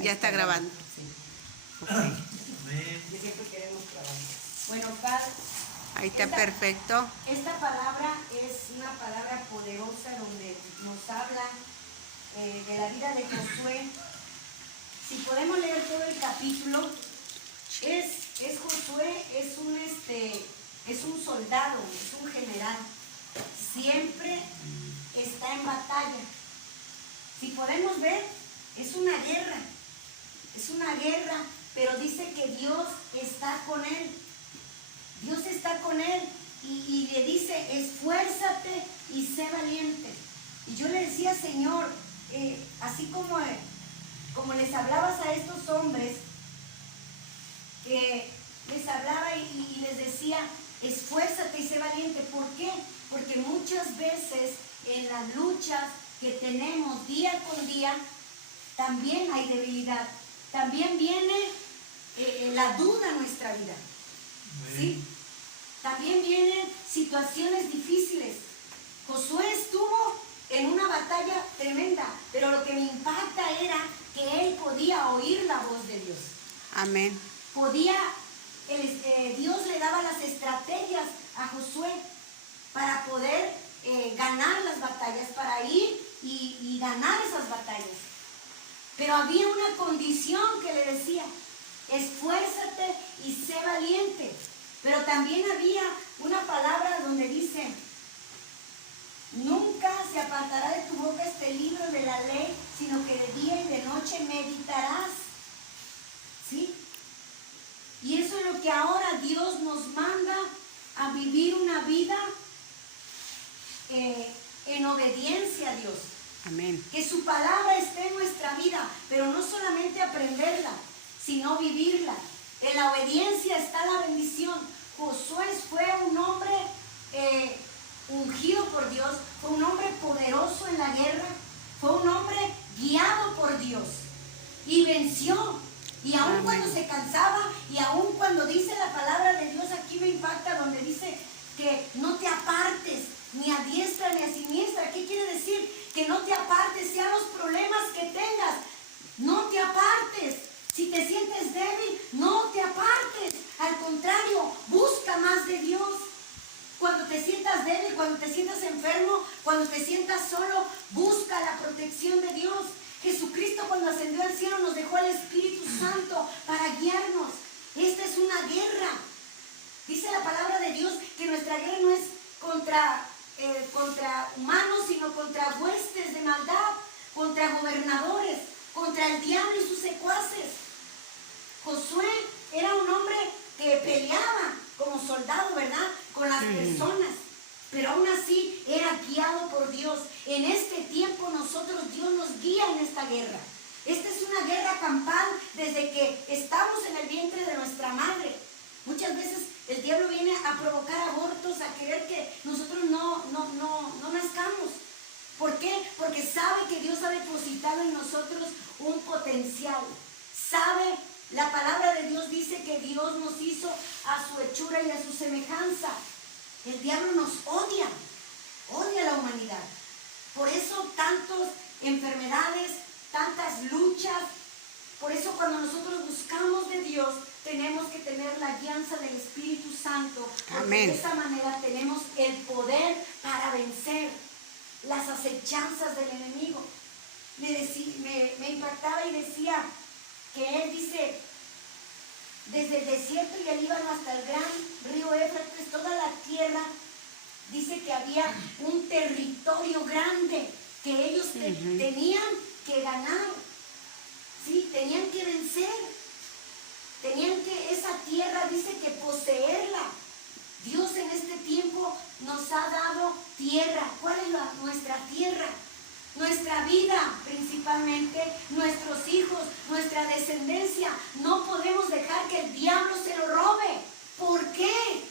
Ya está grabando. Sí. Okay. Que siempre queremos grabar. Bueno, Padre. Ahí está perfecto. Esta palabra es una palabra poderosa donde nos habla de la vida de Josué. Si podemos leer todo el capítulo, es Josué, es un soldado, es un general. Siempre está en batalla. Si podemos ver, es una guerra, pero dice que Dios está con él. Dios está con él y le dice, esfuérzate y sé valiente. Y yo le decía, Señor, así como les hablabas a estos hombres, les hablaba y les decía, esfuérzate y sé valiente. ¿Por qué? Porque muchas veces en las luchas que tenemos día con día, también hay debilidad. También viene la duda en nuestra vida. ¿Sí? También vienen situaciones difíciles. Josué estuvo en una batalla tremenda, pero lo que me impacta era que él podía oír la voz de Dios. Amén. Dios le daba las estrategias a Josué para poder ganar las batallas, para ir y ganar esas batallas. Pero había una condición que le decía, esfuérzate y sé valiente. Pero también había una palabra donde dice, nunca se apartará de tu boca este libro de la ley, sino que de día y de noche meditarás. ¿Sí? Y eso es lo que ahora Dios nos manda, a vivir una vida en obediencia a Dios. Amén. Que su palabra esté en nuestra vida, pero no solamente aprenderla, sino vivirla. En la obediencia está la bendición. Josué fue un hombre ungido por Dios, fue un hombre poderoso en la guerra, fue un hombre guiado por Dios y venció. Y aun cuando se cansaba, y aun cuando dice la palabra de Dios, aquí me impacta donde dice que no te apartes ni a diestra ni a siniestra. ¿Qué quiere decir? Que no te apartes, sean los problemas que tengas, no te apartes. Si te sientes débil, no te apartes. Al contrario, busca más de Dios. Cuando te sientas débil, cuando te sientas enfermo, cuando te sientas solo, busca la protección de Dios. Jesucristo, cuando ascendió al cielo, nos dejó al Espíritu Santo para guiarnos. Esta es una guerra. Dice la palabra de Dios que nuestra guerra no es contra humanos, sino contra huestes de maldad, contra gobernadores, contra el diablo y sus secuaces. Josué era un hombre que peleaba como soldado, ¿verdad? Con las personas, pero aún así era guiado por Dios. En este tiempo Dios nos guía en esta guerra. Esta es una guerra campal desde que estamos en el vientre de nuestra madre. Muchas veces el diablo viene a provocar abortos, a querer que nosotros no nazcamos. ¿Por qué? Porque sabe que Dios ha depositado en nosotros un potencial. La palabra de Dios dice que Dios nos hizo a su hechura y a su semejanza. El diablo nos odia a la humanidad. Por eso tantas enfermedades, tantas luchas. Por eso cuando nosotros buscamos de Dios, tenemos que tener la guianza del Espíritu Santo. Porque Amén. De esa manera tenemos el poder para vencer las acechanzas del enemigo. Me impactaba y decía que él dice, desde el desierto y el Líbano hasta el gran río Éufrates, toda la tierra, dice que había un territorio grande que ellos tenían que ganar, ¿sí? Tenían que vencer, tenían que, esa tierra dice que poseerla. Dios en este tiempo nos ha dado tierra. ¿Cuál es nuestra tierra? Nuestra vida principalmente, nuestros hijos, nuestra descendencia. No podemos dejar que el diablo se lo robe. ¿Por qué?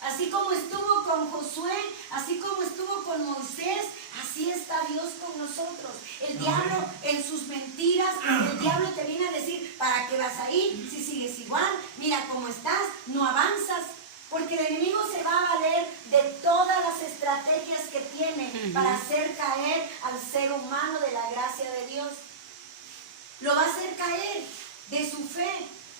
Así como estuvo con Josué, así como estuvo con Moisés, así está Dios con nosotros. El diablo en sus mentiras, el diablo te viene a decir, ¿para qué vas a ir? Si sigues igual, mira cómo estás, no avanzas. Porque el enemigo se va a valer de todas las estrategias que tiene para hacer caer al ser humano de la gracia de Dios. lo va a hacer caer de su fe,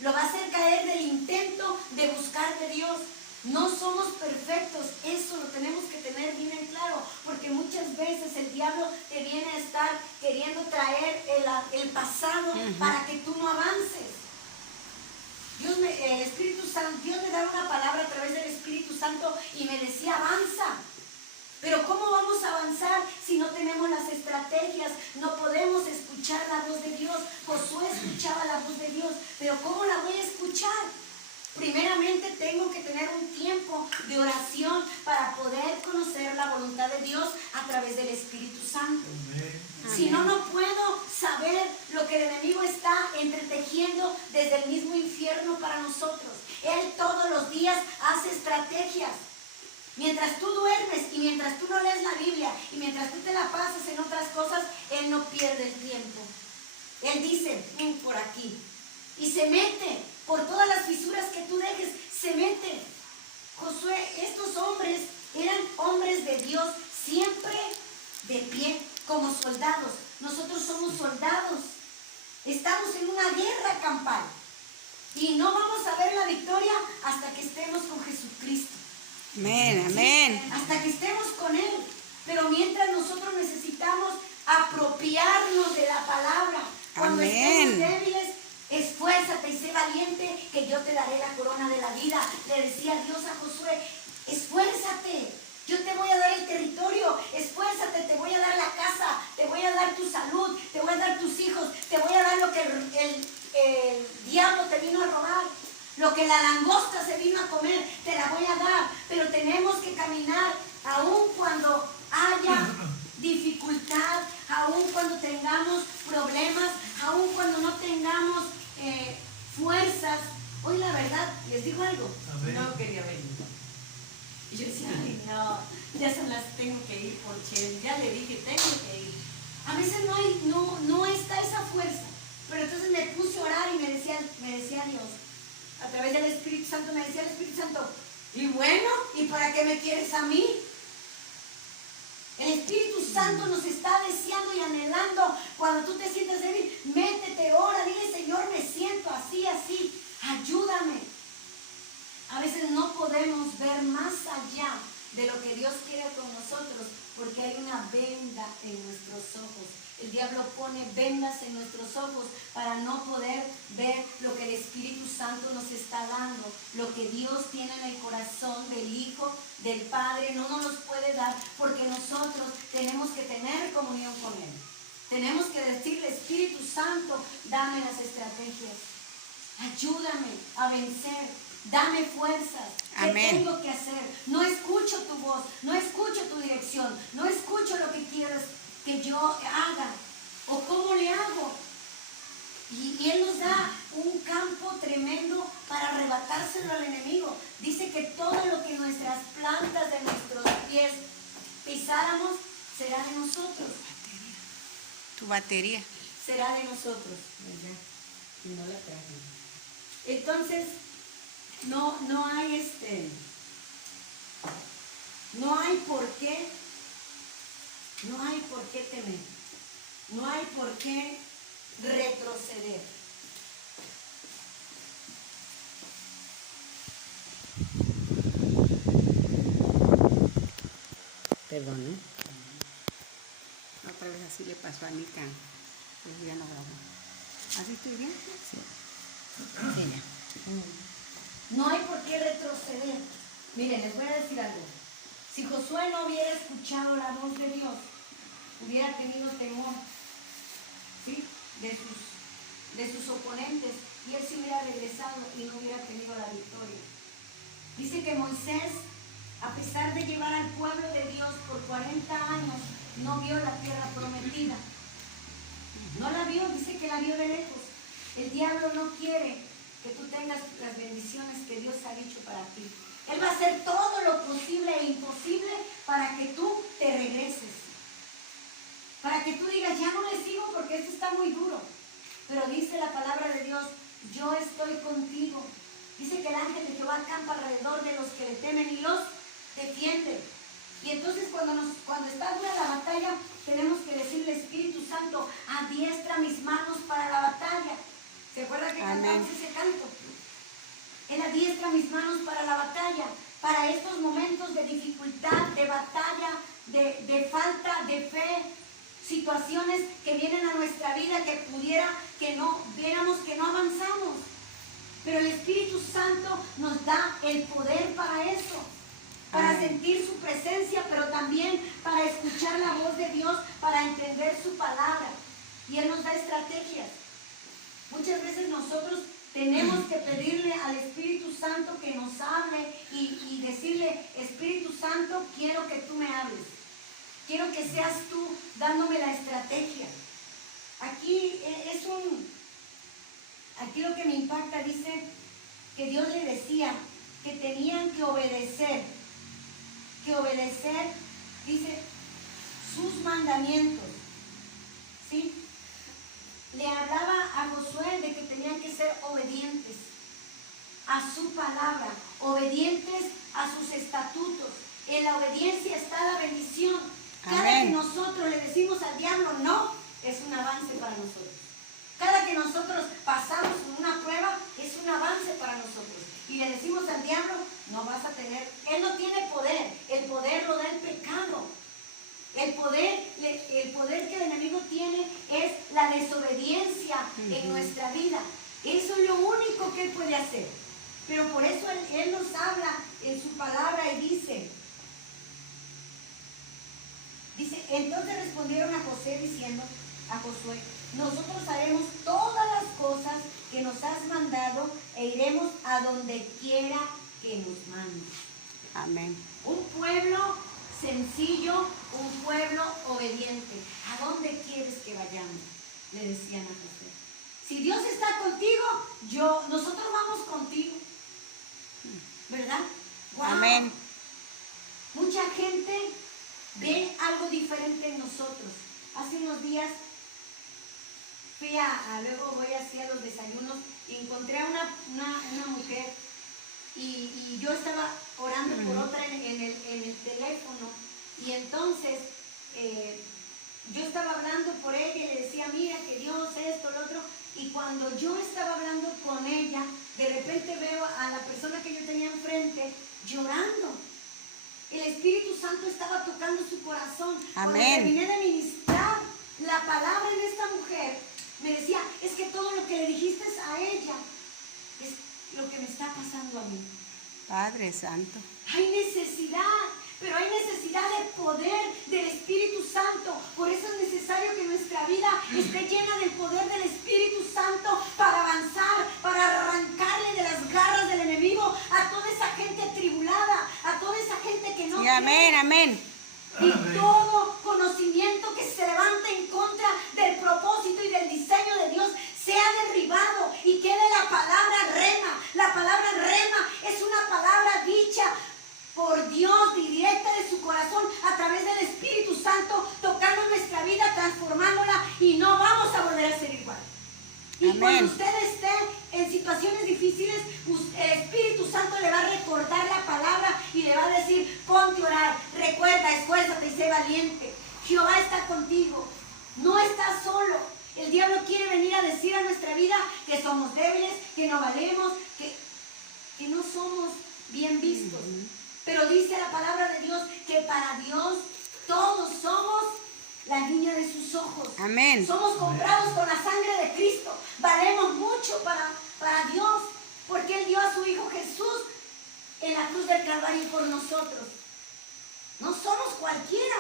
lo va a hacer caer del intento de buscar de Dios. No somos perfectos, eso lo tenemos que tener bien en claro, porque muchas veces el diablo te viene a estar queriendo traer el pasado para que tú no avances. El Espíritu Santo, Dios me daba una palabra a través del Espíritu Santo y me decía, avanza. Pero ¿cómo vamos a avanzar si no tenemos las estrategias? No podemos escuchar la voz de Dios. Josué escuchaba la voz de Dios, pero ¿cómo la voy a escuchar? Primeramente tengo que tener un tiempo de oración para poder conocer la voluntad de Dios a través del Espíritu Santo. Amén. Si no, no puedo saber lo que el enemigo está entretejiendo desde el mismo infierno para nosotros. Él todos los días hace estrategias. Mientras tú duermes y mientras tú no lees la Biblia y mientras tú te la pasas en otras cosas, Él no pierde el tiempo. Él dice, por aquí. Y se mete por todas las fisuras que tú dejes, se mete. Josué, estos hombres eran hombres de Dios, siempre de pie, como soldados. Nosotros somos soldados. Estamos en una guerra campal. Y no vamos a ver la victoria hasta que estemos con Jesucristo. Amén, amén. Hasta que estemos con Él. Pero mientras nosotros necesitamos apropiarnos de la palabra. Cuando Amén. estemos débiles, esfuérzate y sé valiente, que yo te daré la corona de la vida. Le decía Dios a Josué, esfuérzate. Yo te voy a dar el territorio, esfuérzate, te voy a dar la casa, te voy a dar tu salud, te voy a dar tus hijos, te voy a dar lo que el diablo te vino a robar. Lo que la langosta se vino a comer, te la voy a dar. Pero tenemos que caminar aun cuando haya dificultad, aun cuando tengamos problemas, aun cuando no tengamos fuerzas. Hoy la verdad, les digo algo, Amén. no quería venir. Y yo decía, ay no, ya se las tengo que ir por Chel, ya le dije, tengo que ir. A veces no está esa fuerza. Pero entonces me puse a orar y me decía Dios, a través del Espíritu Santo, me decía el Espíritu Santo, y bueno, ¿y para qué me quieres a mí? El Espíritu Santo nos está deseando y anhelando. Cuando tú te sientas débil, métete, ora, dile, Señor, me siento así, así, ayúdame. A veces no podemos ver más allá de lo que Dios quiere con nosotros, porque hay una venda en nuestros ojos. El diablo pone vendas en nuestros ojos para no poder ver lo que el Espíritu Santo nos está dando, lo que Dios tiene en el corazón del Hijo, del Padre. No nos los puede dar porque nosotros tenemos que tener comunión con Él. Tenemos que decirle, Espíritu Santo, dame las estrategias, ayúdame a vencer. Dame fuerzas. ¿Qué Amén. tengo que hacer? No escucho tu voz, no escucho tu dirección, no escucho lo que quieres que yo haga o cómo le hago. Y Él nos da un campo tremendo para arrebatárselo al enemigo. Dice que todo lo que nuestras plantas de nuestros pies pisáramos será de nosotros. Tu batería. Será de nosotros. Y no la traje. Entonces, no hay no hay por qué temer, no hay por qué retroceder. Perdón, ¿eh? Otra vez así le pasó a Anita. Pues ya no grabó. ¿Así estoy bien? Sí. Sí, ya. No hay por qué retroceder. Miren, les voy a decir algo. Si Josué no hubiera escuchado la voz de Dios, hubiera tenido temor, ¿sí?, de sus oponentes, y él se hubiera regresado y no hubiera tenido la victoria. Dice que Moisés, a pesar de llevar al pueblo de Dios por 40 años, no vio la tierra prometida. No la vio, dice que la vio de lejos. El diablo no quiere que tú tengas las bendiciones que Dios ha dicho para ti. Él va a hacer todo lo posible e imposible para que tú te regreses. Para que tú digas, ya no le sigo porque esto está muy duro. Pero dice la palabra de Dios, yo estoy contigo. Dice que el ángel de Jehová acampa alrededor de los que le temen y los defiende. Y entonces cuando está dura la batalla, tenemos que decirle, Espíritu Santo, adiestra mis manos para la que Amén. cantamos ese canto. Él adiestra mis manos para la batalla, para estos momentos de dificultad, de batalla, de falta de fe, situaciones que vienen a nuestra vida que pudiera que no viéramos que no avanzamos. Pero el Espíritu Santo nos da el poder para eso, para Amén. sentir su presencia, pero también para escuchar la voz de Dios, para entender su palabra. Y Él nos da estrategias. Muchas veces nosotros tenemos que pedirle al Espíritu Santo que nos hable y decirle, Espíritu Santo, quiero que tú me hables. Quiero que seas tú dándome la estrategia. Aquí aquí lo que me impacta, dice que Dios le decía que tenían que obedecer, dice, sus mandamientos, ¿sí? Le hablaba a Josué de que tenían que ser obedientes a su palabra, obedientes a sus estatutos. En la obediencia está la bendición. Cada Amén. que nosotros le decimos al diablo no, es un avance para nosotros. Cada que nosotros pasamos una prueba, es un avance para nosotros. Y le decimos al diablo, no vas a tener, él no tiene poder, el poder lo da el pecado. El poder que el enemigo tiene es la desobediencia en nuestra vida. Eso es lo único que él puede hacer. Pero por eso él nos habla en su palabra y dice, entonces respondieron a Josué diciendo, a Josué, nosotros haremos todas las cosas que nos has mandado e iremos a donde quiera que nos mandes. Amén. Un pueblo sencillo, un pueblo obediente. ¿A dónde quieres que vayamos? Le decían a Josué. Si Dios está contigo, nosotros vamos contigo. ¿Verdad? ¡Wow! Amén. Mucha gente ve algo diferente en nosotros. Hace unos días luego voy hacia los desayunos y encontré a una mujer y yo estaba orando por otra en el teléfono y entonces yo estaba hablando por ella y le decía, mira que Dios esto, lo otro, y cuando yo estaba hablando con ella, de repente veo a la persona que yo tenía enfrente llorando. El Espíritu Santo estaba tocando su corazón. Cuando Amén. terminé de ministrar la palabra en esta mujer, me decía, es que todo lo que le dijiste a ella es lo que me está pasando a mí. Padre Santo. Hay necesidad, pero hay necesidad de poder del Espíritu Santo. Por eso es necesario que nuestra vida esté llena del poder del Espíritu Santo para avanzar, para arrancarle de las garras del enemigo a toda esa gente atribulada, a toda esa gente que no Sí, amén, cree. amén. Y todo conocimiento que se levante en contra del propósito y del diseño de Dios sea derribado y quede la palabra rema. La palabra rema es una palabra dicha por Dios, directa de su corazón, a través del Espíritu Santo, tocando nuestra vida, transformándola y no vamos a volver a ser igual. Y Amén. cuando usted esté en situaciones difíciles, el Espíritu Santo le va a recordar la palabra y le va a decir, ponte a orar, recuerda, esfuérzate y sé valiente. Jehová está contigo, no estás solo. El diablo quiere venir a decir a nuestra vida que somos débiles, que no valemos, que no somos bien vistos. Pero dice la palabra de Dios que para Dios todos somos la niña de sus ojos. Amén. Somos comprados con la sangre de Cristo. Valemos mucho para Dios, porque Él dio a su Hijo Jesús en la cruz del Calvario por nosotros. No somos cualquiera.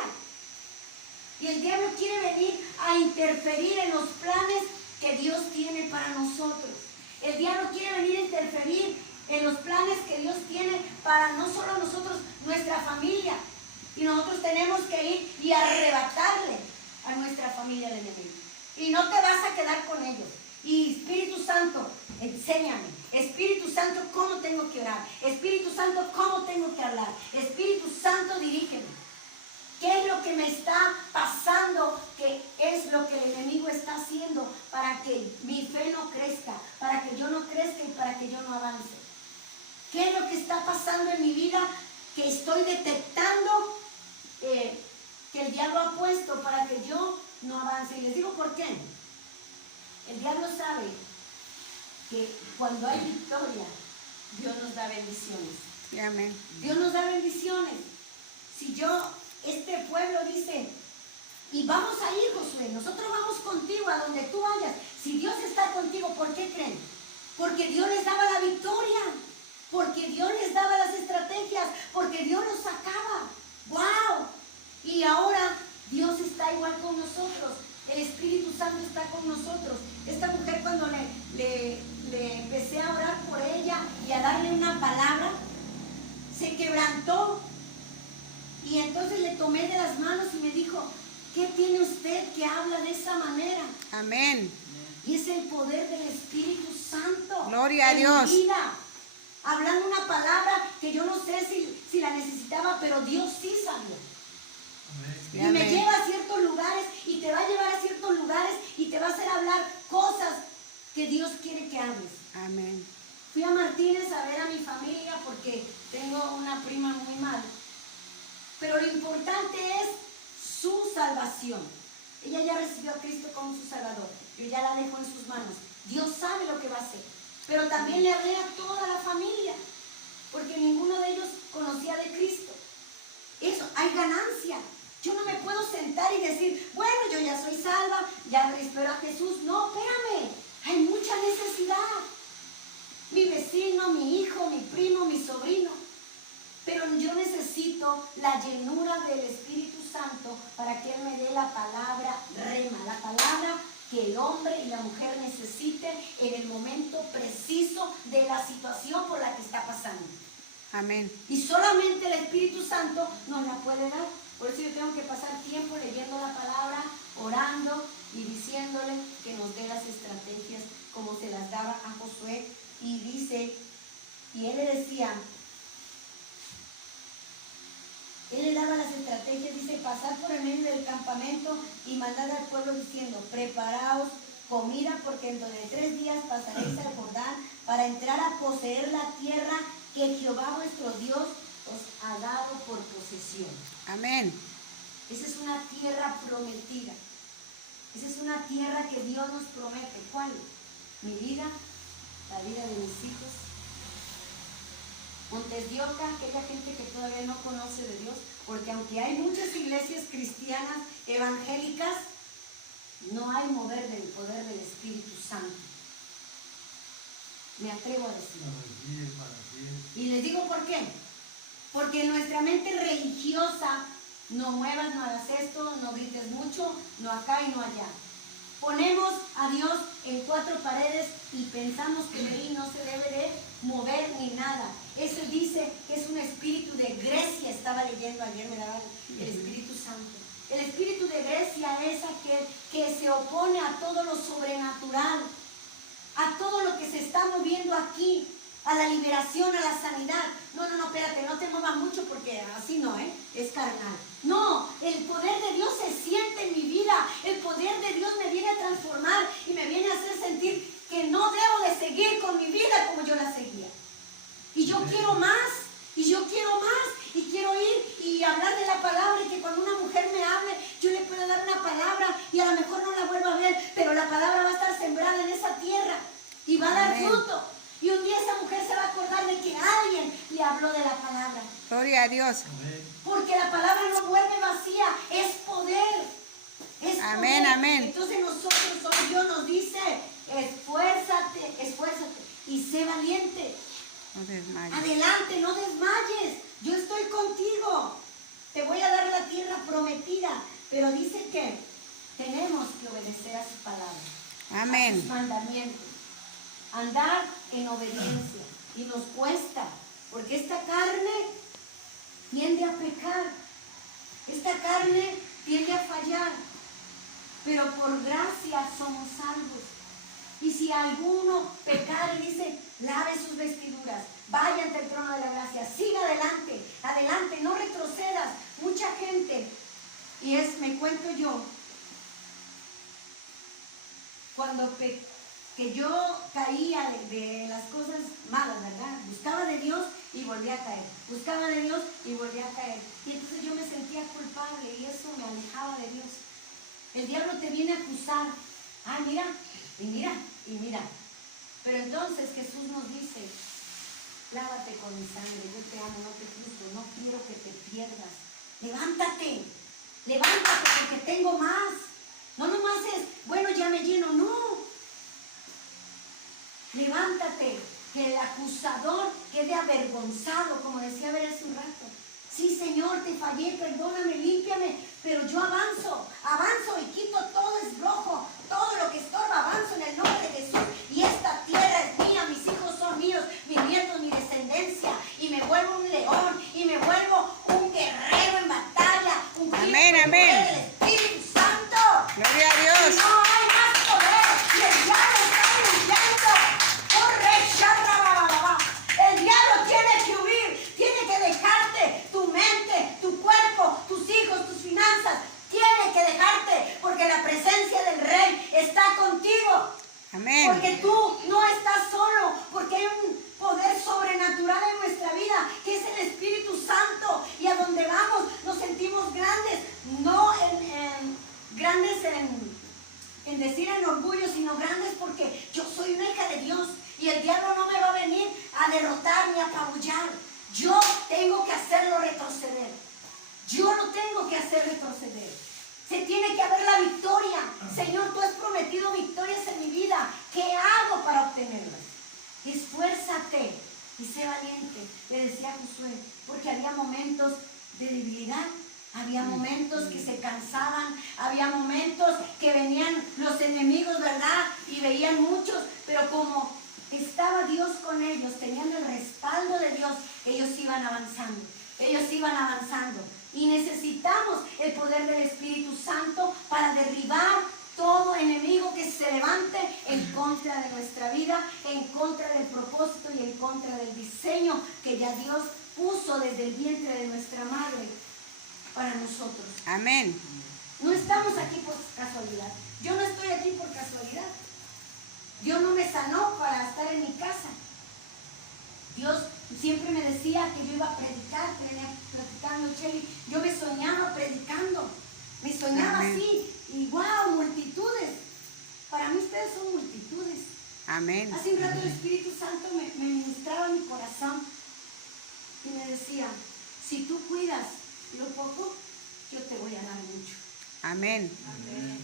Y el diablo quiere venir a interferir en los planes que Dios tiene para nosotros. El diablo quiere venir a interferir en los planes que Dios tiene para no solo nosotros, nuestra familia. Y nosotros tenemos que ir y arrebatarle a nuestra familia al enemigo. Y no te vas a quedar con ellos. Y Espíritu Santo, enséñame. Espíritu Santo, ¿cómo tengo que orar? Espíritu Santo, ¿cómo tengo que hablar? Espíritu Santo, dirígeme. ¿Qué es lo que me está pasando? ¿Qué es lo que el enemigo está haciendo para que mi fe no crezca? Para que yo no crezca y para que yo no avance. ¿Qué es lo que está pasando en mi vida que estoy detectando que el diablo ha puesto para que yo no avance? Y les digo por qué. El diablo sabe que cuando hay victoria, Dios nos da bendiciones. Sí, amén. Dios nos da bendiciones. Si este pueblo dice, y vamos a ir, Josué, nosotros vamos contigo a donde tú vayas. Si Dios está contigo, ¿por qué creen? Porque Dios les daba la victoria, porque Dios les daba las estrategias, porque Dios los sacaba. ¡Wow! Y ahora Dios está igual con nosotros. El Espíritu Santo está con nosotros. Esta mujer, cuando le empecé a orar por ella y a darle una palabra, se quebrantó. Y entonces le tomé de las manos y me dijo, ¿qué tiene usted que habla de esa manera? Amén. Y es el poder del Espíritu Santo. Gloria a en Dios. mi vida. Hablando una palabra que yo no sé si la necesitaba, pero Dios sí sabía. Sí, Y me amén. lleva a ciertos lugares y te va a llevar a ciertos lugares y te va a hacer hablar cosas que Dios quiere que hables. Amén. Fui a Martínez a ver a mi familia porque tengo una prima muy mal. Pero lo importante es su salvación. Ella ya recibió a Cristo como su Salvador. Yo ya la dejo en sus manos. Dios sabe lo que va a hacer. Pero también le hablé a toda la familia, porque ninguno de ellos conocía de Cristo. Eso, hay ganancia. Yo no me puedo sentar y decir, bueno, yo ya soy salva, ya espero a Jesús. No, espérame, hay mucha necesidad. Mi vecino, mi hijo, mi primo, mi sobrino. Pero yo necesito la llenura del Espíritu Santo para que Él me dé la palabra rema, la palabra que el hombre y la mujer necesiten en el momento preciso de la situación por la que está pasando. Amén. Y solamente el Espíritu Santo nos la puede dar. Por eso yo tengo que pasar tiempo leyendo la palabra, orando y diciéndole que nos dé las estrategias como se las daba a Josué. Y dice, y él le decía, él le daba las estrategias, dice, pasar por el medio del campamento y mandar al pueblo diciendo, preparaos comida porque dentro de 3 días pasaréis al Jordán para entrar a poseer la tierra que Jehová vuestro Dios os ha dado por posesión. Amén. Esa es una tierra prometida. Esa es una tierra que Dios nos promete. ¿Cuál? Mi vida, la vida de mis hijos. Montes de Oca, aquella gente que todavía no conoce de Dios, porque aunque hay muchas iglesias cristianas evangélicas, no hay mover del poder del Espíritu Santo. Me atrevo a decirlo. Y les digo por qué. Porque nuestra mente religiosa, no muevas, no hagas esto, no grites mucho, no acá y no allá. Ponemos a Dios en 4 paredes y pensamos que de ahí no se debe de mover ni nada. Eso dice que es un espíritu de Grecia, estaba leyendo ayer, me daba el Espíritu Santo. El espíritu de Grecia es aquel que se opone a todo lo sobrenatural, a todo lo que se está moviendo aquí, a la liberación, a la sanidad. No, espérate, no te muevas mucho porque así no, es carnal. No, el poder de Dios se siente en mi vida. El poder de Dios me viene a transformar y me viene a hacer sentir que no debo de seguir con mi vida como yo la seguía. Y yo quiero más, y yo quiero más, y quiero ir y hablar de la palabra, y que cuando una mujer me hable, yo le pueda dar una palabra y a lo mejor no la vuelva a ver, pero la palabra va a estar sembrada en esa tierra y va a dar fruto. Y un día esa mujer se va a acordar de que alguien le habló de la palabra. Gloria a Dios. Porque la palabra no vuelve vacía, es poder. Es amén, poder. amén. Entonces hoy Dios nos dice, esfuérzate, esfuérzate y sé valiente. No desmayes. Adelante, no desmayes. Yo estoy contigo. Te voy a dar la tierra prometida. Pero dice que tenemos que obedecer a su palabra. Amén. A sus mandamientos. Andar en obediencia. Y nos cuesta. Porque esta carne tiende a pecar. Esta carne tiende a fallar. Pero por gracia somos salvos. Y si alguno pecar y dice, lave sus vestiduras, vaya ante el trono de la gracia, siga adelante, adelante, no retrocedas. Mucha gente, y me cuento yo, cuando que yo caía de las cosas malas, ¿verdad? Buscaba de Dios y volvía a caer, buscaba de Dios y volvía a caer. Y entonces yo me sentía culpable y eso me alejaba de Dios. El diablo te viene a acusar. Ah, mira, y mira, y mira. Pero entonces Jesús nos dice, lávate con mi sangre, yo te amo, no te juzgo, no quiero que te pierdas. Levántate, levántate porque tengo más. No nomás es, bueno, ya me lleno, no. Levántate, que el acusador quede avergonzado, como decía Ver hace un rato. Sí, Señor, te fallé, perdóname, límpiame, pero yo avanzo y quito todo esbrojo, todo lo que estorba, avanzo en el nombre de Jesús. Y esta tierra es mía, mis hijos son míos, mis nietos, mi descendencia. Y me vuelvo un león, y me vuelvo un guerrero en batalla, un Amén, hijo amén. del Espíritu Santo. Gloria a Dios. No hay más poder, y el diablo está huyendo. El diablo tiene que huir, tiene que dejarte tu mente, tu cuerpo, tus hijos, tus finanzas. Tiene que dejarte porque la presencia del Rey está contigo. Amén. Porque tú no estás solo, porque hay un poder sobrenatural en nuestra vida, que es el Espíritu Santo. Y a donde vamos nos sentimos grandes, no grandes en decir en orgullo, sino grandes porque yo soy una hija de Dios. Y el diablo no me va a venir a derrotar ni a apabullar. Yo tengo que hacerlo retroceder. Yo lo tengo que hacer retroceder. Se tiene que haber la victoria. Señor, tú has prometido victorias en mi vida. ¿Qué hago para obtenerlas? Esfuérzate y sé valiente, le decía Josué, porque había momentos de debilidad. Había momentos que se cansaban, había momentos que venían los enemigos, ¿verdad? Y veían muchos, pero como estaba Dios con ellos, tenían el respaldo de Dios, ellos iban avanzando, ellos iban avanzando. Y necesitamos el poder del Espíritu Santo para derribar todo enemigo que se levante en contra de nuestra vida, en contra del propósito y en contra del diseño que ya Dios puso desde el vientre de nuestra madre para nosotros. Amén. No estamos aquí por casualidad. Yo no estoy aquí por casualidad. Dios no me sanó para estar en mi casa. Dios siempre me decía que yo iba a predicar, que venía platicando, Chely. Yo me soñaba predicando. Me soñaba Amén. así. Y wow, multitudes. Para mí ustedes son multitudes. Amén. Hace un rato el Espíritu Santo me ministraba mi corazón. Y me decía, si tú cuidas lo poco, yo te voy a dar mucho. Amén. Amén.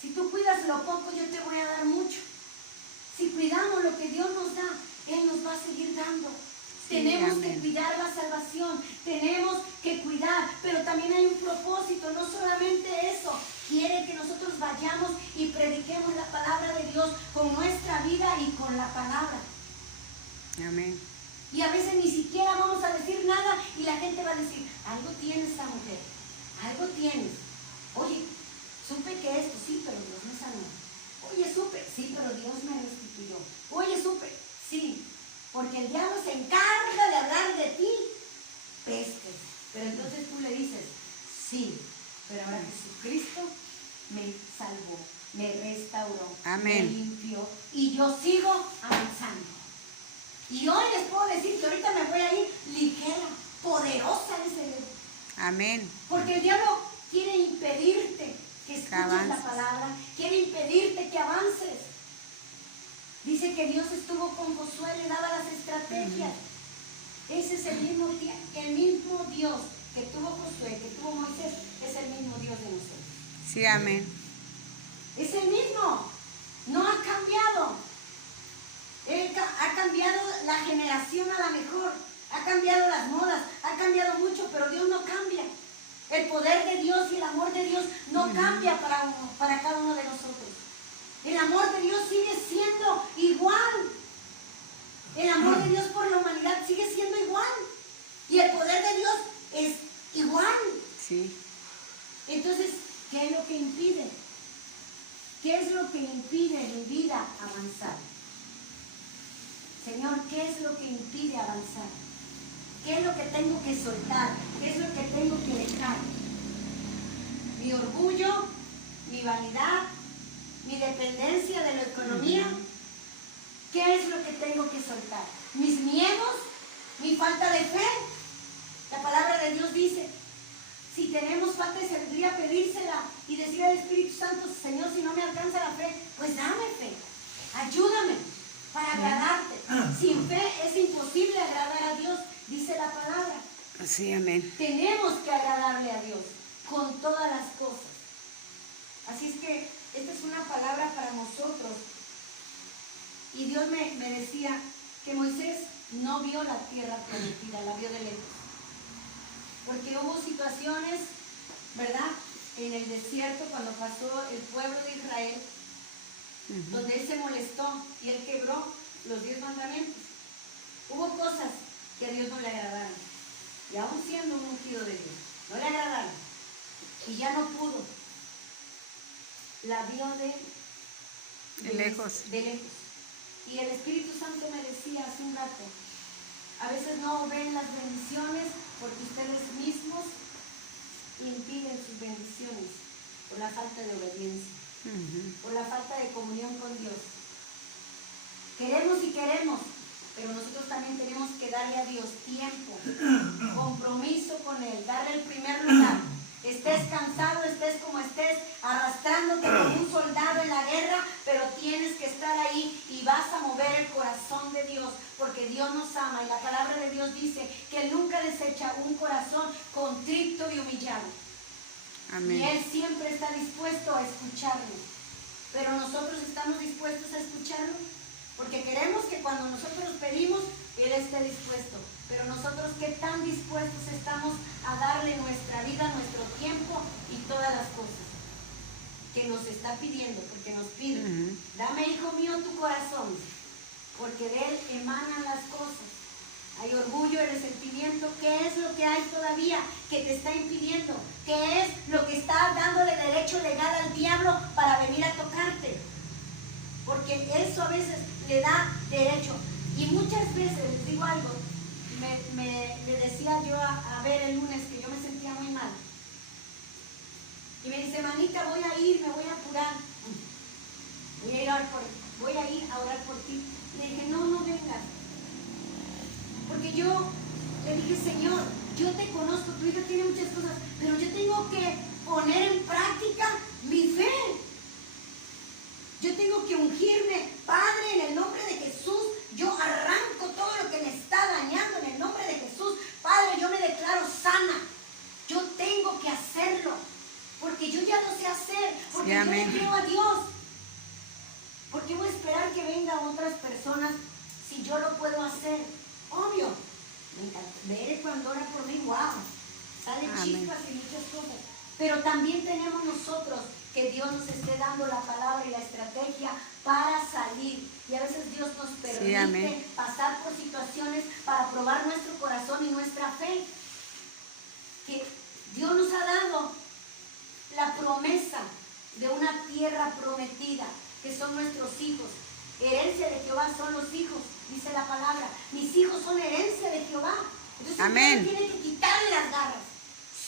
Si tú cuidas lo poco, yo te voy a dar mucho. Si cuidamos lo que Dios nos da, Él nos va a seguir dando. Sí, tenemos amén. que cuidar la salvación, tenemos que cuidar, pero también hay un propósito, no solamente eso. Quiere que nosotros vayamos y prediquemos la palabra de Dios con nuestra vida y con la palabra. Amén. Y a veces ni siquiera vamos a decir nada y la gente va a decir, algo tiene esta mujer, algo tienes. Oye, supe que esto, sí, pero Dios me sanó. Oye, supe, sí, pero Dios me restituyó. Oye, supe, sí, porque el diablo se encarga de hablar de ti pestes. Pero entonces tú le dices, sí, pero ahora Jesucristo me salvó, me restauró, Amén. me limpió y yo sigo avanzando. Y hoy les puedo decir que ahorita me voy a ir ligera, poderosa en ese dedo. Amén. Porque el diablo quiere impedirte que escuches la avances. palabra, quiere impedirte que avances. Dice que Dios estuvo con Josué, le daba las estrategias. Ese es el mismo Dios que tuvo Josué, que tuvo Moisés, es el mismo Dios de nosotros. Sí, amén. Es el mismo, no ha cambiado. Ha cambiado la generación a la mejor, ha cambiado las modas, ha cambiado mucho, pero Dios no cambia. El poder de Dios y el amor de Dios no cambia para cada uno de nosotros. El amor de Dios sigue siendo igual. El amor de Dios por la humanidad sigue siendo igual. Y el poder de Dios es igual. Sí. Entonces, ¿qué es lo que impide? ¿Qué es lo que impide mi vida avanzar? Señor, ¿qué es lo que impide avanzar? ¿Qué es lo que tengo que soltar? ¿Qué es lo que tengo que dejar? Mi orgullo, mi vanidad, mi dependencia de la economía. ¿Qué es lo que tengo que soltar? Mis miedos, mi falta de fe. La palabra de Dios dice, si tenemos falta de sabiduría, pedírsela y decir al Espíritu Santo, Señor, si no me alcanza la fe, pues dame fe, ayúdame para Sin fe es imposible agradar a Dios, dice la palabra. Sí, amén. Tenemos que agradarle a Dios con todas las cosas. Así es que esta es una palabra para nosotros. Y Dios me decía que Moisés no vio la tierra prometida, la vio de lejos. Porque hubo situaciones, ¿verdad?, en el desierto cuando pasó el pueblo de Israel, donde él se molestó y él quebró los 10 mandamientos. Hubo cosas que a Dios no le agradaron. Y aún siendo un ungido de Dios, no le agradaron. Y ya no pudo. La vio de lejos. Y el Espíritu Santo me decía hace un rato, a veces no ven las bendiciones porque ustedes mismos impiden sus bendiciones por la falta de obediencia, por la falta de comunión con Dios. Queremos y queremos, pero nosotros también tenemos que darle a Dios tiempo, compromiso con Él, darle el primer lugar. Estés cansado, estés como estés, arrastrándote como un soldado en la guerra, pero tienes que estar ahí y vas a mover el corazón de Dios, porque Dios nos ama y la palabra de Dios dice que Él nunca desecha un corazón contrito y humillado. Amén. Y Él siempre está dispuesto a escucharnos, pero nosotros estamos dispuestos a escucharlo, porque queremos que cuando nosotros pedimos, Él esté dispuesto. Pero nosotros, ¿qué tan dispuestos estamos a darle nuestra vida, nuestro tiempo y todas las cosas que nos está pidiendo? Porque nos pide, dame, hijo mío, tu corazón, porque de él emanan las cosas. Hay orgullo, hay resentimiento. ¿Qué es lo que hay todavía que te está impidiendo? ¿Qué es lo que está dándole derecho legal al diablo para venir a tocarte? Porque eso a veces le da derecho. Y muchas veces, les digo algo, le decía yo a ver el lunes que yo me sentía muy mal. Y me dice, manita, voy a ir, me voy a apurar. Voy a ir a orar por ti. Le dije, no vengas. Porque yo le dije, Señor, yo te conozco, tu hija tiene muchas cosas, pero yo tengo que poner en práctica mi fe. Yo tengo que ungirme, Padre, en el nombre de Jesús. Yo arranco todo lo que me está dañando en el nombre de Jesús. Padre, yo me declaro sana. Yo tengo que hacerlo, porque yo ya lo sé hacer, porque sí, yo le creo a Dios. ¿Por qué voy a esperar que vengan otras personas si yo lo puedo hacer? Obvio. Me encanta. Ver cuando ora por mí, wow, sale chispas y muchas cosas. Pero también tenemos nosotros que Dios nos esté dando la palabra y la estrategia para salir. Y a veces Dios nos permite pasar por situaciones para probar nuestro corazón y nuestra fe. Que Dios nos ha dado la promesa de una tierra prometida, que son nuestros hijos. Herencia de Jehová son los hijos, dice la palabra. Mis hijos son herencia de Jehová. Entonces Dios tiene que quitarle las garras.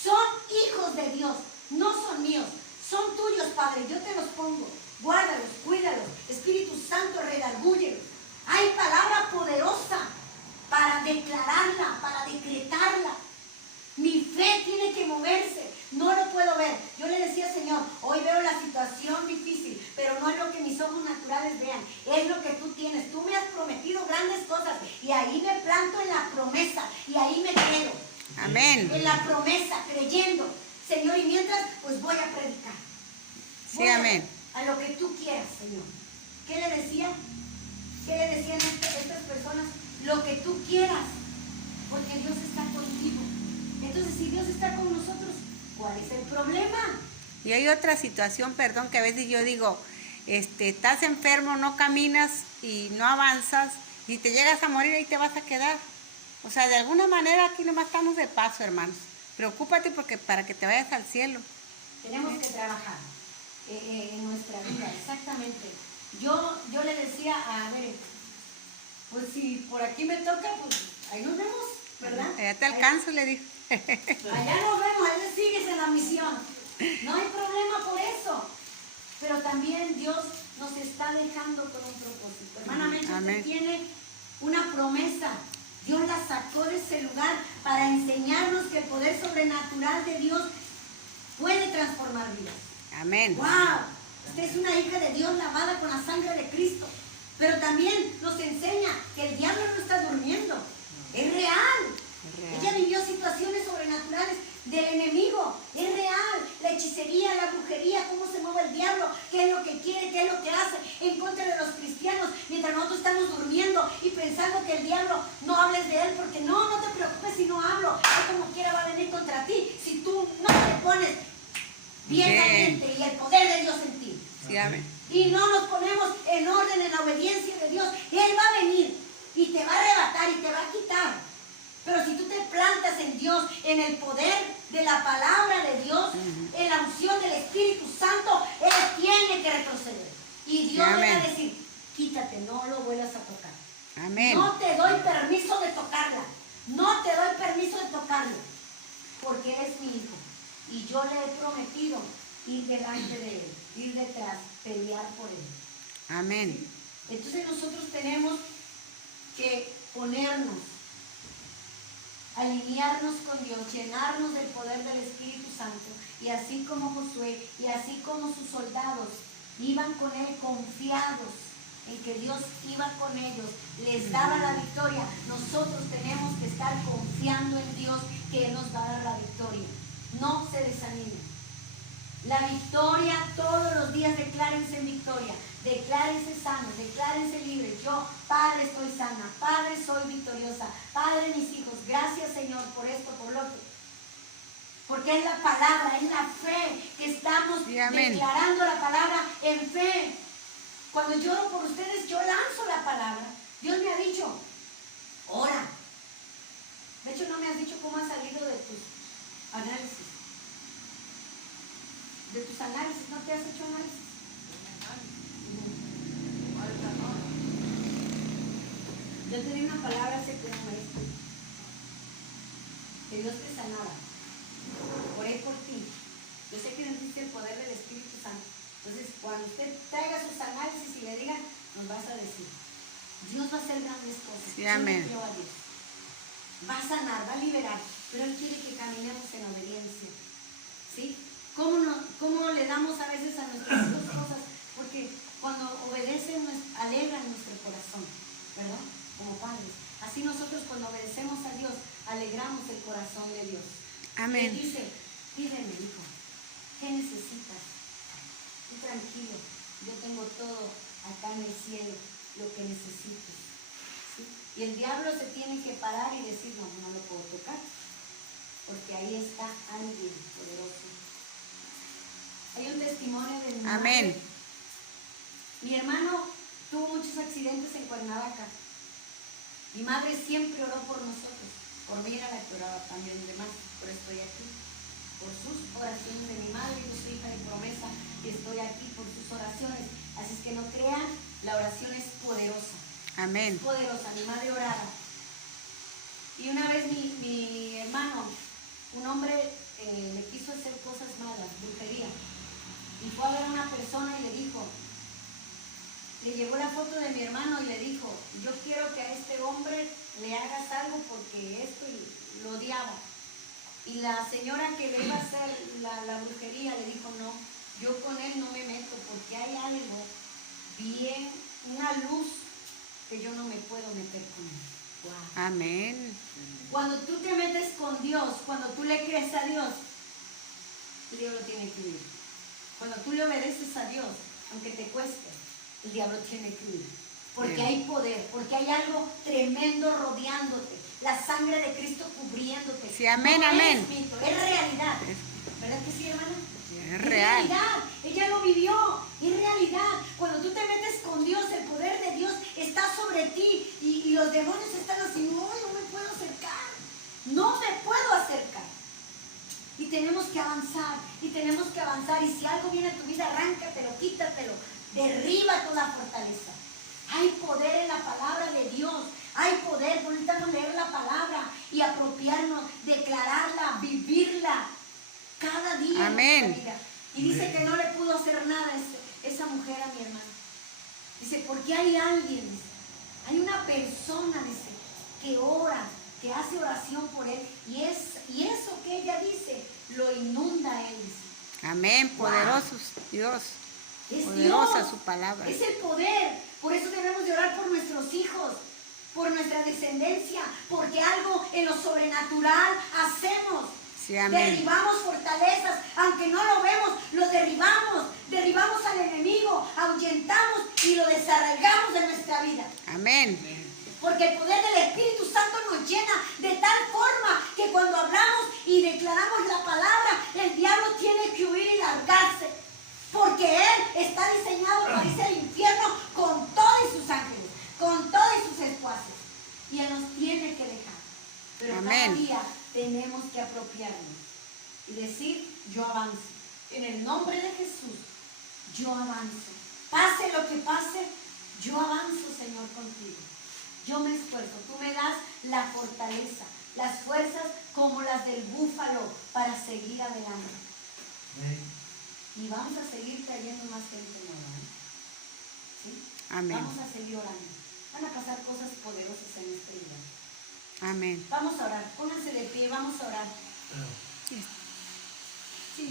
Son hijos de Dios, no son míos. Son tuyos, Padre, yo te los pongo. Guárdalos, cuídalos. Espíritu Santo, redargúyelos. Hay palabra poderosa para declararla, para decretarla. Mi fe tiene que moverse. No lo puedo ver. Yo le decía, Señor, hoy veo la situación difícil, pero no es lo que mis ojos naturales vean. Es lo que tú tienes. Tú me has prometido grandes cosas y ahí me planto en la promesa y ahí me quedo. Amén. En la promesa, creyendo. Señor, y mientras, pues voy a predicar. Sí, amén. A lo que tú quieras, Señor. ¿Qué le decía? ¿Qué le decían estas personas? Lo que tú quieras, porque Dios está contigo. Entonces, si Dios está con nosotros, ¿cuál es el problema? Y hay otra situación, perdón, que a veces yo digo, estás enfermo, no caminas y no avanzas, y te llegas a morir y te vas a quedar. O sea, de alguna manera aquí nomás estamos de paso, hermanos. Preocúpate porque para que te vayas al cielo. Tenemos que trabajar en nuestra vida, exactamente. Yo le decía, a ver, pues si por aquí me toca, pues ahí nos vemos, ¿verdad? Allá te alcanzo, le dijo. Allá nos vemos, allá sigues en la misión. No hay problema por eso. Pero también Dios nos está dejando con un propósito. Hermanamente, usted tiene una promesa. Dios la sacó de ese lugar para enseñarnos que el poder sobrenatural de Dios puede transformar vidas. Amén. ¡Wow! Usted es una hija de Dios lavada con la sangre de Cristo. Pero también nos enseña que el diablo estamos durmiendo y pensando que el diablo no hables de él, porque no te preocupes si no hablo, él como quiera va a venir contra ti, si tú no te pones bien caliente y el poder de Dios en ti. Sí, amén. Y no nos ponemos en orden, en la obediencia de Dios, él va a venir y te va a arrebatar y te va a quitar. Pero si tú te plantas en Dios, en el poder de la palabra de Dios, en la unción del Espíritu Santo, él tiene que retroceder. Y Dios le va a decir, quítate, no lo vuelvas a tocar. Amén. No te doy permiso de tocarla. No te doy permiso de tocarlo. Porque él es mi hijo. Y yo le he prometido ir delante de él, ir detrás, pelear por él. Amén. Entonces nosotros tenemos que ponernos, alinearnos con Dios, llenarnos del poder del Espíritu Santo. Y así como Josué, y así como sus soldados iban con él confiados en que Dios iba con ellos, les daba la victoria, nosotros tenemos que estar confiando en Dios que Él nos va a dar la victoria. No se desanimen. La victoria, todos los días declárense en victoria, declárense sanos, declárense libres. Yo, Padre, estoy sana, Padre, soy victoriosa, Padre, mis hijos, gracias Señor por esto, por lo que... Porque es la palabra, es la fe que estamos declarando la palabra en fe. Cuando lloro por ustedes, yo lanzo la palabra. Dios me ha dicho, ora. De hecho, no me has dicho cómo has salido de tus análisis. De tus análisis, ¿no te has hecho análisis? Yo te di una palabra hace como un mes, que Dios te sanaba. Oré por ti. Yo sé que necesitas el poder del Espíritu Santo. Entonces, cuando usted traiga sus análisis y le diga, nos vas a decir, Dios va a hacer grandes cosas. Sí, amén. Yo creo a Dios. Va a sanar, va a liberar, pero Él quiere que caminemos en obediencia. ¿Sí? ¿Cómo le damos a veces a nuestras hijos cosas? Porque cuando obedecen, alegran nuestro corazón, ¿verdad? Como padres. Así nosotros cuando obedecemos a Dios, alegramos el corazón de Dios. Amén. Él dice, pídeme, hijo, ¿qué necesitas? Tú tranquilo, yo tengo todo acá en el cielo, lo que necesites. ¿Sí? Y el diablo se tiene que parar y decir, no lo puedo tocar, porque ahí está alguien poderoso. Hay un testimonio de mi madre. Amén. Mi hermano tuvo muchos accidentes en Cuernavaca. Mi madre siempre oró por nosotros. Por mí era la que oraba también, demás, por eso estoy aquí. Por sus oraciones de mi madre, yo soy hija de promesa y estoy aquí por sus oraciones. Así es que no crean, la oración es poderosa. Amén. Es poderosa, mi madre oraba. Y una vez mi hermano, un hombre le quiso hacer cosas malas, brujería. Y fue a ver a una persona y le dijo, le llevó la foto de mi hermano y le dijo, yo quiero que a este hombre le hagas algo porque esto, y lo odiaba. Y la señora que le iba a hacer la brujería le dijo, no, yo con él no me meto porque hay algo bien, una luz que yo no me puedo meter con él. Wow. Amén. Cuando tú te metes con Dios, cuando tú le crees a Dios, el diablo tiene que huir. Cuando tú le obedeces a Dios, aunque te cueste, el diablo tiene que huir. Porque hay poder, porque hay algo tremendo rodeándote. La sangre de Cristo cubriéndote. Sí, amén, no amén. Es mito, es realidad. ¿Verdad que sí, hermana? Es real. Realidad. Ella lo vivió. Es realidad. Cuando tú te metes con Dios, el poder de Dios está sobre ti. Y los demonios están así, no me puedo acercar. No me puedo acercar. Y tenemos que avanzar. Y tenemos que avanzar. Y si algo viene a tu vida, arráncatelo, quítatelo. Derriba toda fortaleza. Hay poder en la palabra de Dios. Hay poder. Necesitamos leer la palabra y apropiarnos, declararla, vivirla cada día. Amén. En nuestra vida. Y dice que no le pudo hacer nada esa mujer a mi hermano. Dice, porque hay alguien, dice, hay una persona, dice, que ora, que hace oración por él. Y eso que ella dice, lo inunda a él, dice. Amén. Poderoso Dios. Es Poderosa Dios, su palabra. es el poder. Por eso debemos de orar por nuestros hijos, por nuestra descendencia, porque algo en lo sobrenatural hacemos. Sí, amén. Derribamos fortalezas, aunque no lo vemos, lo derribamos. Derribamos al enemigo, ahuyentamos y lo desarraigamos de nuestra vida. Amén. Porque el poder del Espíritu Santo nos llena de tal forma que cuando hablamos y declaramos la palabra, el diablo tiene que huir y largarse. Porque él está diseñado para irse al infierno con todos sus ángeles, con todos sus escuaces. Y él nos tiene que dejar. Pero Amén. cada día tenemos que apropiarnos y decir, yo avanzo. En el nombre de Jesús, yo avanzo. Pase lo que pase, yo avanzo, Señor, contigo. Yo me esfuerzo. Tú me das la fortaleza, las fuerzas como las del búfalo para seguir adelante. Y vamos a seguir trayendo más gente nueva. ¿Sí? Amén. Vamos a seguir orando. Van a pasar cosas poderosas en este día. Amén. Vamos a orar. Pónganse de pie, vamos a orar. Sí,